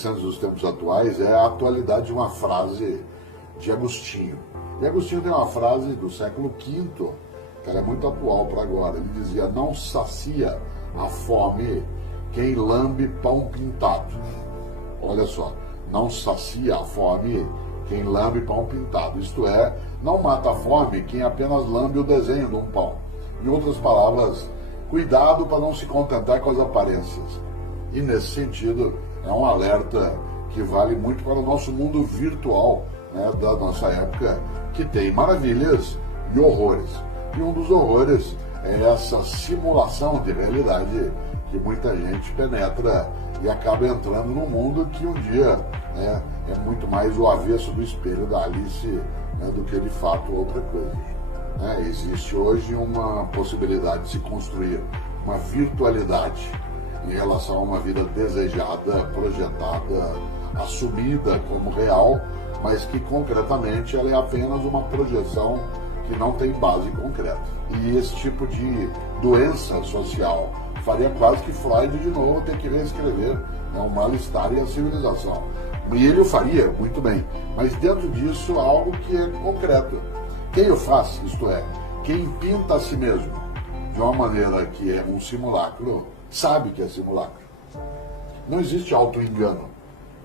interessantes dos tempos atuais é a atualidade de uma frase de Agostinho. E Agostinho tem uma frase do século V, que ela é muito atual para agora. Ele dizia: não sacia a fome quem lambe pão pintado. Olha só, não sacia a fome quem lambe pão pintado. Isto é, não mata a fome quem apenas lambe o desenho de um pão. Em outras palavras, cuidado para não se contentar com as aparências. E nesse sentido, é um alerta que vale muito para o nosso mundo virtual, né, da nossa época, que tem maravilhas e horrores. E um dos horrores é essa simulação de realidade que muita gente penetra e acaba entrando num mundo que um dia, né, é muito mais o avesso do espelho da Alice, né, do que de fato outra coisa. Existe hoje uma possibilidade de se construir uma virtualidade em relação a uma vida desejada, projetada, assumida como real, mas que concretamente ela é apenas uma projeção que não tem base concreta. E esse tipo de doença social faria quase que Freud de novo ter que reescrever, né, o Mal-Estar e a Civilização. E ele o faria muito bem, mas dentro disso algo que é concreto. Quem o faz, isto é, quem pinta a si mesmo de uma maneira que é um simulacro, sabe que é simulacro. Não existe auto-engano.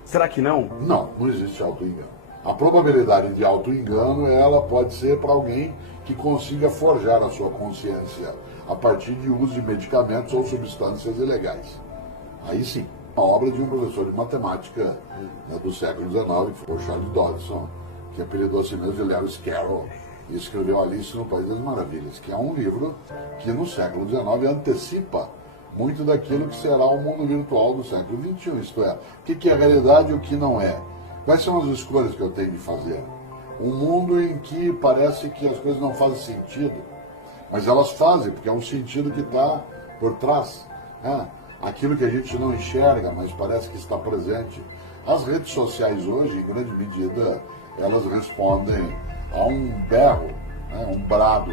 Será que não? Não, não existe auto-engano. A probabilidade de auto-engano, ela pode ser para alguém que consiga forjar a sua consciência a partir de uso de medicamentos ou substâncias ilegais. Aí sim, uma obra de um professor de matemática, né, do século XIX, que foi o Charles Dodson, que apelidou a si mesmo de Lewis Carroll, e escreveu Alice no País das Maravilhas, que é um livro que no século XIX antecipa muito daquilo que será o mundo virtual do século XXI, isto é, o que é realidade e o que não é. Quais são as escolhas que eu tenho de fazer? Um mundo em que parece que as coisas não fazem sentido, mas elas fazem, porque é um sentido que está por trás. Aquilo que a gente não enxerga, mas parece que está presente. As redes sociais hoje, em grande medida, elas respondem a um berro, né, um brado,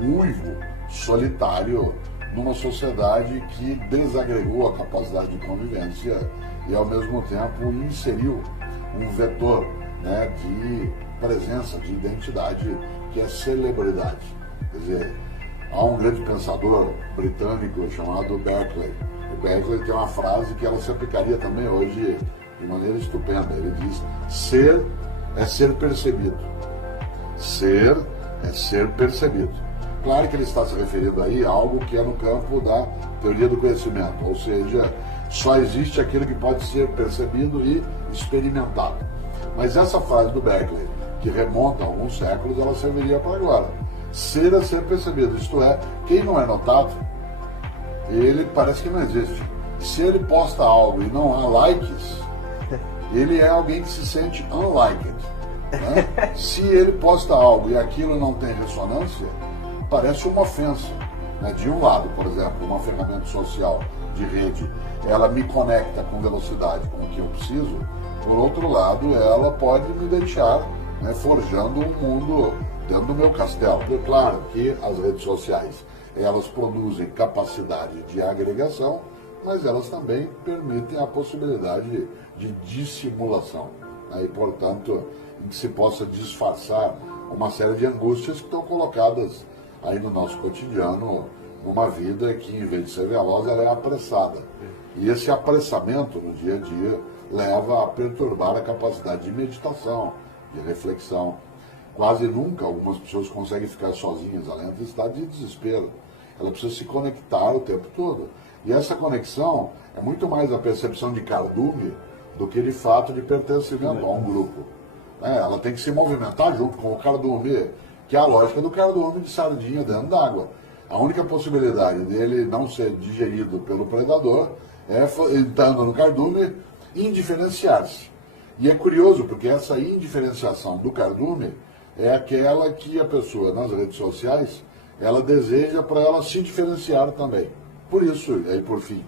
um uivo solitário numa sociedade que desagregou a capacidade de convivência e, ao mesmo tempo, inseriu um vetor, né, de presença, de identidade, que é celebridade. Quer dizer, há um grande pensador britânico chamado Berkeley. O Berkeley tem uma frase que ela se aplicaria também hoje de maneira estupenda. Ele diz: ser é ser percebido. Ser é ser percebido. Claro que ele está se referindo aí a algo que é no campo da teoria do conhecimento, ou seja, só existe aquilo que pode ser percebido e experimentado. Mas essa frase do Berkeley, que remonta a alguns séculos, ela serviria para agora. Ser é ser percebido, isto é, quem não é notado, ele parece que não existe. Se ele posta algo e não há likes, ele é alguém que se sente unliked. Né? Se ele posta algo e aquilo não tem ressonância, parece uma ofensa. Né? De um lado, por exemplo, uma ferramenta social de rede, ela me conecta com velocidade com o que eu preciso. Por outro lado, ela pode me deixar, né, forjando um mundo dentro do meu castelo. É claro que as redes sociais, elas produzem capacidade de agregação, mas elas também permitem a possibilidade de dissimulação, né, e, portanto, em que se possa disfarçar uma série de angústias que estão colocadas aí no nosso cotidiano, numa vida que, em vez de ser veloz, ela é apressada. E esse apressamento no dia a dia leva a perturbar a capacidade de meditação, de reflexão. Quase nunca algumas pessoas conseguem ficar sozinhas, ela entra em estado de desespero. Ela precisa se conectar o tempo todo. E essa conexão é muito mais a percepção de cardume do que de fato de pertencimento a um grupo. Ela tem que se movimentar junto com o cardume, que é a lógica do cardume de sardinha dentro d'água. A única possibilidade dele não ser digerido pelo predador é, entrando no cardume, indiferenciar-se. E é curioso, porque essa indiferenciação do cardume é aquela que a pessoa, nas redes sociais, ela deseja para ela se diferenciar também. Por isso, aí por fim,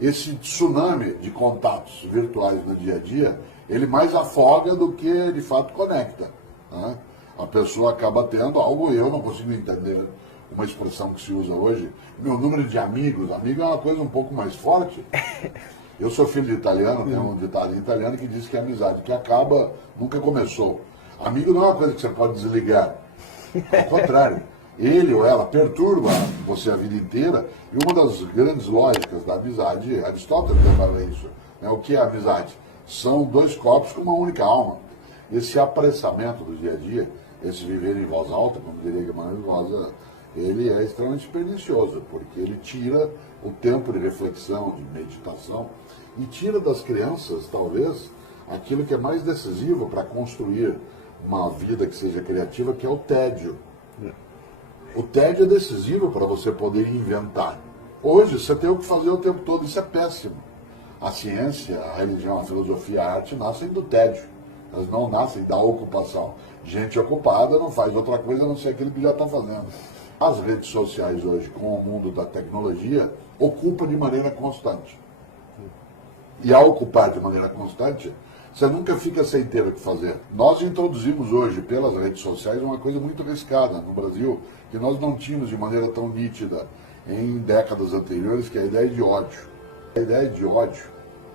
esse tsunami de contatos virtuais no dia a dia, ele mais afoga do que de fato conecta. Né? A pessoa acaba tendo algo, eu não consigo entender uma expressão que se usa hoje, meu número de amigos, amigo é uma coisa um pouco mais forte. Eu sou filho de italiano, tem um ditado em italiano que diz que a amizade que acaba nunca começou. Amigo não é uma coisa que você pode desligar. Ao contrário, ele ou ela perturba você a vida inteira. E uma das grandes lógicas da amizade, Aristóteles lembra isso, né? O que é amizade? São dois corpos com uma única alma. Esse apressamento do dia a dia, esse viver em voz alta, como diria Guimarães Rosa, ele é extremamente pernicioso, porque ele tira o tempo de reflexão, de meditação, e tira das crianças, talvez, aquilo que é mais decisivo para construir uma vida que seja criativa, que é o tédio. O tédio é decisivo para você poder inventar. Hoje, você tem o que fazer o tempo todo, isso é péssimo. A ciência, a religião, a filosofia, a arte nascem do tédio. Elas não nascem da ocupação. Gente ocupada não faz outra coisa a não ser aquilo que já está fazendo. As redes sociais hoje, com o mundo da tecnologia, ocupam de maneira constante. E ao ocupar de maneira constante, você nunca fica sem ter o que fazer. Nós introduzimos hoje, pelas redes sociais, uma coisa muito arriscada no Brasil, que nós não tínhamos de maneira tão nítida em décadas anteriores, que é a ideia de ódio. A ideia de ódio,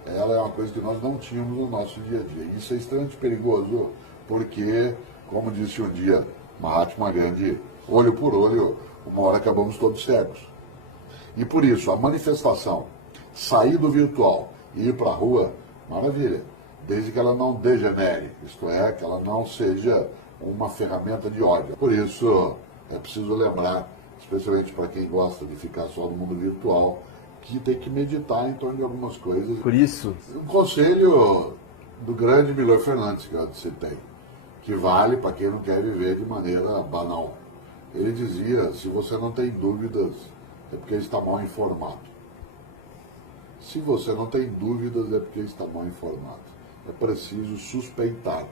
ela é uma coisa que nós não tínhamos no nosso dia a dia. E isso é extremamente perigoso, porque, como disse um dia Mahatma Gandhi, olho por olho, uma hora acabamos todos cegos. E por isso, a manifestação, sair do virtual e ir para a rua, maravilha, desde que ela não degenere, isto é, que ela não seja uma ferramenta de ódio. Por isso, é preciso lembrar, especialmente para quem gosta de ficar só no mundo virtual, que tem que meditar em torno de algumas coisas. Por isso, Um conselho do grande Milor Fernandes, que eu citei, que vale para quem não quer viver de maneira banal. Ele dizia, se você não tem dúvidas, é porque está mal informado. Se você não tem dúvidas, é porque está mal informado. É preciso suspeitar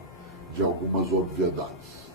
de algumas obviedades.